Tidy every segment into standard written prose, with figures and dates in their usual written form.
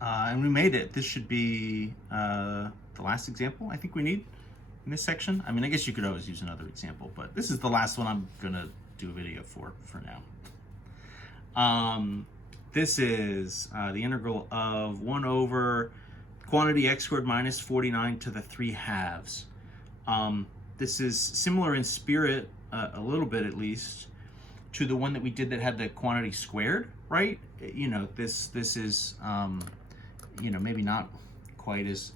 And we made it. This should be the last example I think we need in this section. I mean, I guess you could always use another example, but this is the last one I'm gonna do a video for now. This is the integral of 1 over quantity x squared minus 49 to the 3/2. This is similar in spirit, a little bit at least, to the one that we did that had the quantity squared, right? You know, this is, you know, maybe not quite as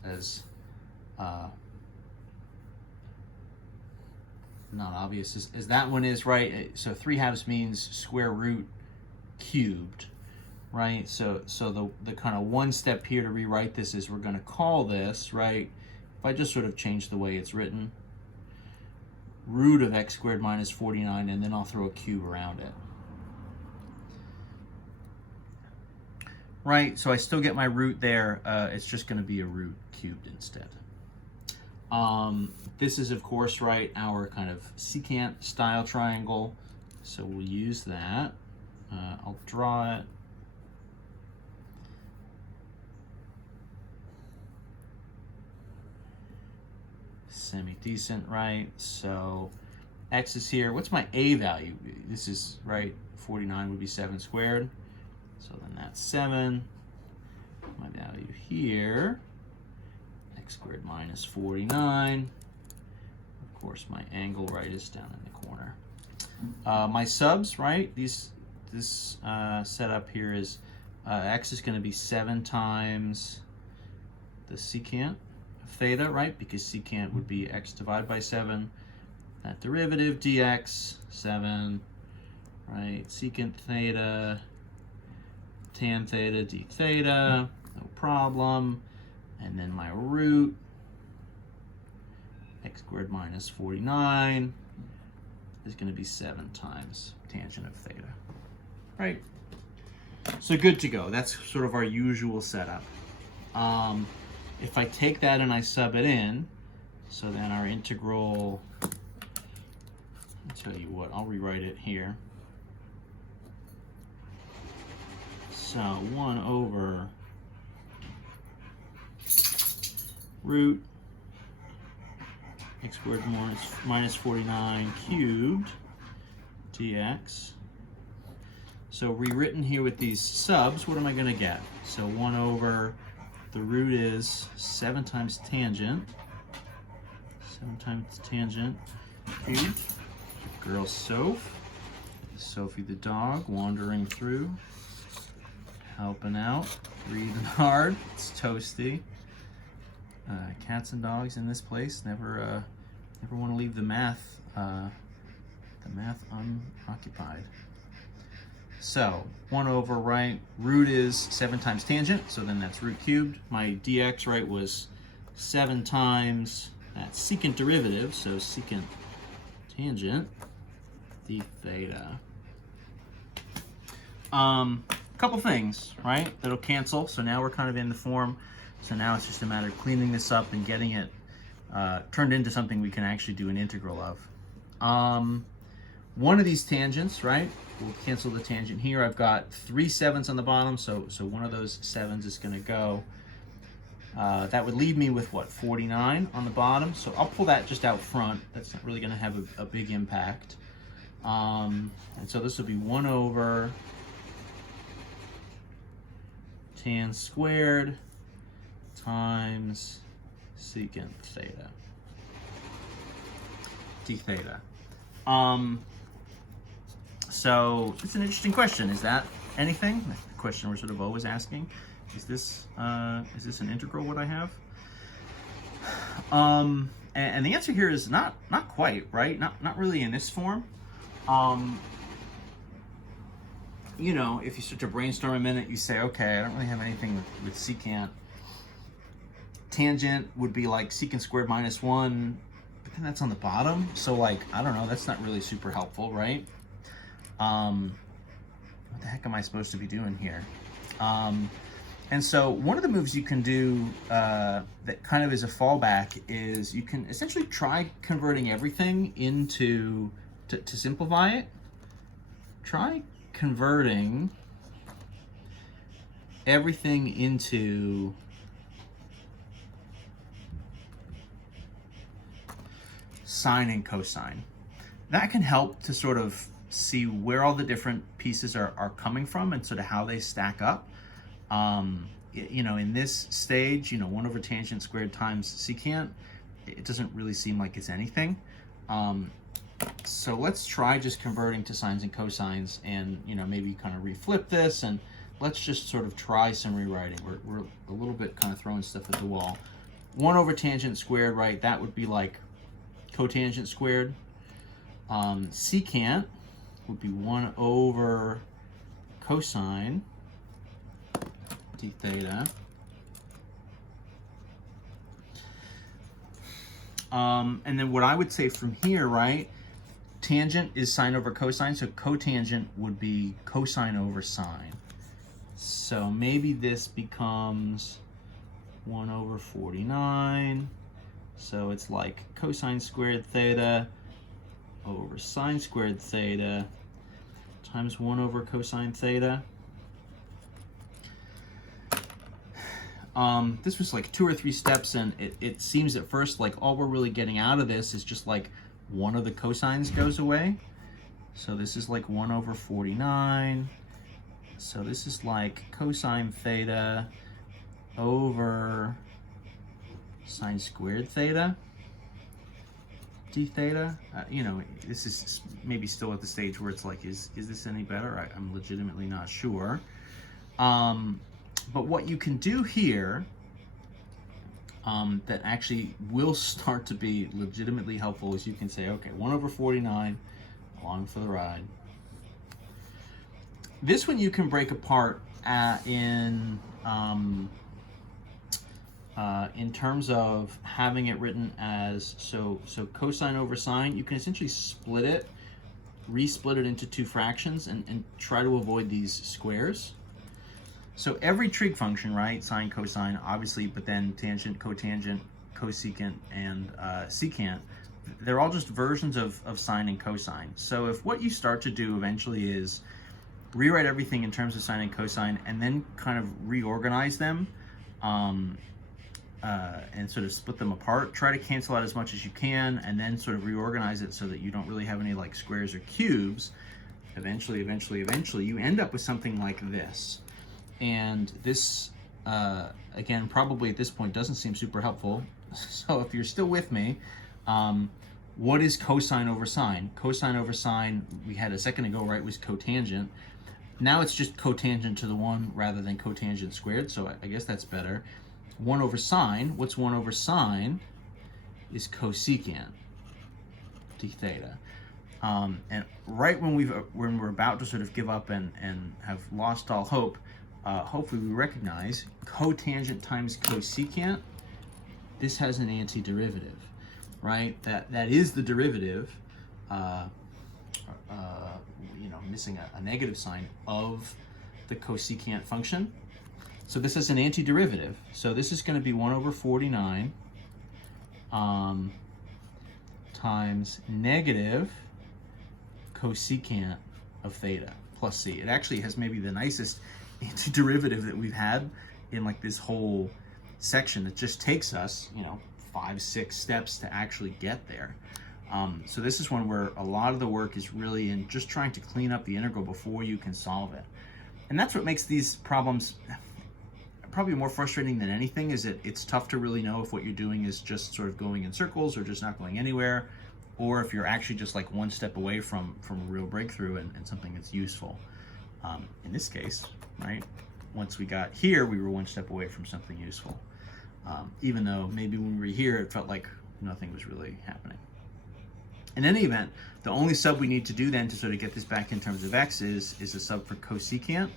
not obvious as that one is, right? So 3/2 means square root cubed, right? So the kind of one step here to rewrite this is we're going to call this, right? If I just sort of change the way it's written, root of x squared minus 49, and then I'll throw a cube around it. Right, so I still get my root there. It's just going to be a root cubed instead. This is, of course, right, our kind of secant style triangle. So we'll use that. I'll draw it. Semi-decent, right? So x is here. What's my a value? This is, right, 49 would be 7 squared. So then that's 7. My value here, x squared minus 49. Of course, my angle, right, is down in the corner. My subs, right, this setup here is x is going to be 7 times the secant of theta, right, because secant would be x divided by 7. That derivative, dx, 7, right, secant theta, tan theta, d theta, no problem. And then my root, x squared minus 49, is going to be 7 times tangent of theta, right? So good to go. That's sort of our usual setup. If I take that and I sub it in, so then our integral, I'll tell you what, I'll rewrite it here. So 1 over root x squared minus 49 cubed dx. So rewritten here with these subs, what am I going to get? So 1 over, the root is 7 times tangent. 7 times tangent cubed. Girl Sophie the dog wandering through, helping out, breathing hard. It's toasty. Cats and dogs in this place never want to leave the math unoccupied. So 1 over, right, root is 7 times tangent, so then that's root cubed. My dx, right, was 7 times that secant derivative, so secant tangent d theta. Couple things, right, that'll cancel. So now we're kind of in the form. So now it's just a matter of cleaning this up and getting it turned into something we can actually do an integral of. One of these tangents, right, we'll cancel the tangent here. I've got 3 7s on the bottom, so one of those 7s is going to go. That would leave me with, what, 49 on the bottom. So I'll pull that just out front. That's not really going to have a big impact. And so this will be 1 over tan squared times secant theta, d theta. So it's an interesting question. Is that anything? The question we're sort of always asking. Is this an integral, what I have? And the answer here is not quite, right? Not really in this form. You know, if you start to brainstorm a minute, you say, okay, I don't really have anything with secant. Tangent would be like secant squared minus 1, but then that's on the bottom. So, like, I don't know, that's not really super helpful, right? What the heck am I supposed to be doing here? And so one of the moves you can do that kind of is a fallback is you can essentially try converting everything into, to simplify it, try converting everything into sine and cosine. That can help to sort of see where all the different pieces are coming from and sort of how they stack up. You know, in this stage, you know, 1 over tangent squared times secant, it doesn't really seem like it's anything. So let's try just converting to sines and cosines, and, you know, maybe kind of reflip this, and let's just sort of try some rewriting. We're a little bit kind of throwing stuff at the wall. 1 over tangent squared, right? That would be like cotangent squared. Secant would be 1 over cosine d theta. And then what I would say from here, right? Tangent is sine over cosine, so cotangent would be cosine over sine. So maybe this becomes 1 over 49. So it's like cosine squared theta over sine squared theta times 1 over cosine theta. This was like 2 or 3 steps, and it seems at first like all we're really getting out of this is just like one of the cosines goes away. So this is like 1 over 49. So this is like cosine theta over sine squared theta d theta. You know, this is maybe still at the stage where it's like, is this any better? I'm legitimately not sure. But what you can do here that actually will start to be legitimately helpful is you can say, okay, 1 over 49, along for the ride. This one you can break apart in terms of having it written as, so cosine over sine, you can essentially split it, resplit it into 2 fractions and try to avoid these squares. So every trig function, right, sine, cosine, obviously, but then tangent, cotangent, cosecant, and secant, they're all just versions of sine and cosine. So if what you start to do eventually is rewrite everything in terms of sine and cosine and then kind of reorganize them and sort of split them apart, try to cancel out as much as you can and then sort of reorganize it so that you don't really have any like squares or cubes, eventually you end up with something like this. And this, again, probably at this point doesn't seem super helpful. So if you're still with me, what is cosine over sine? Cosine over sine, we had a second ago, right, was cotangent. Now it's just cotangent to the 1 rather than cotangent squared, so I guess that's better. 1 over sine, what's 1 over sine? Is cosecant d theta. And right when we're about to sort of give up and have lost all hope, hopefully we recognize cotangent times cosecant. This has an antiderivative, right? That is the derivative, you know, missing a negative sign of the cosecant function. So this is an antiderivative. So this is going to be 1 over 49 times negative cosecant of theta plus c. It actually has maybe the nicest antiderivative that we've had in like this whole section. It just takes us, you know, 5-6 steps to actually get there. So this is one where a lot of the work is really in just trying to clean up the integral before you can solve it. And that's what makes these problems probably more frustrating than anything, is that it's tough to really know if what you're doing is just sort of going in circles or just not going anywhere, or if you're actually just like 1 step away from a real breakthrough and something that's useful. In this case, right, once we got here, we were 1 step away from something useful. Even though maybe when we were here, it felt like nothing was really happening. In any event, the only sub we need to do then to sort of get this back in terms of x is a sub for cosecant.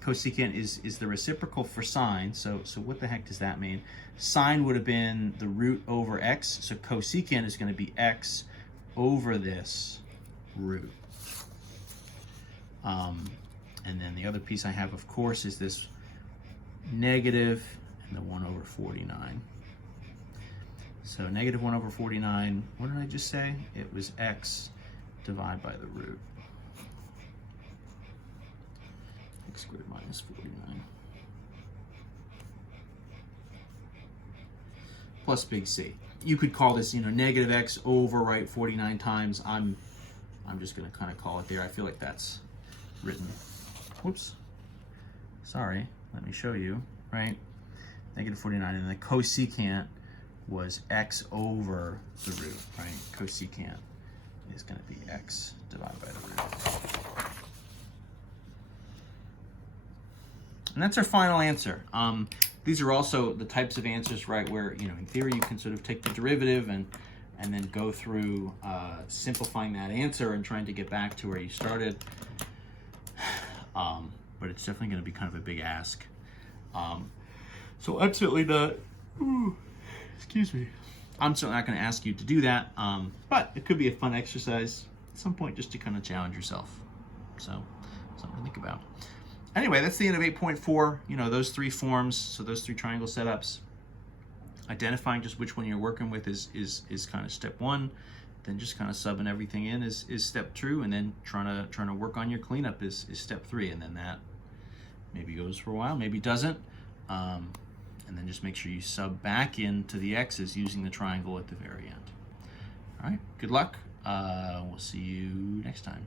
Cosecant is the reciprocal for sine, so what the heck does that mean? Sine would have been the root over x, so cosecant is going to be x over this root. And then the other piece I have, of course, is this negative and the 1 over 49. So negative 1 over 49, what did I just say? It was x divided by the root. x squared minus 49. Plus big C. You could call this, you know, negative x over, right, 49 times. I'm just going to kind of call it there. I feel like that's written. Whoops. Sorry. Let me show you, right? Negative 49, and the cosecant was x over the root, right? Cosecant is going to be x divided by the root. And that's our final answer. These are also the types of answers, right, where, you know, in theory you can sort of take the derivative and then go through simplifying that answer and trying to get back to where you started. But it's definitely going to be kind of a big ask. So I'm certainly not, excuse me, I'm certainly not going to ask you to do that, but it could be a fun exercise at some point just to kind of challenge yourself. So something to think about. Anyway, that's the end of 8.4. You know, those three forms, so those three triangle setups. Identifying just which one you're working with is kind of step one. Then just kind of subbing everything in is step two, and then trying to work on your cleanup is step three, and then that maybe goes for a while, maybe doesn't. And then just make sure you sub back into the x's using the triangle at the very end. All right, good luck. We'll see you next time.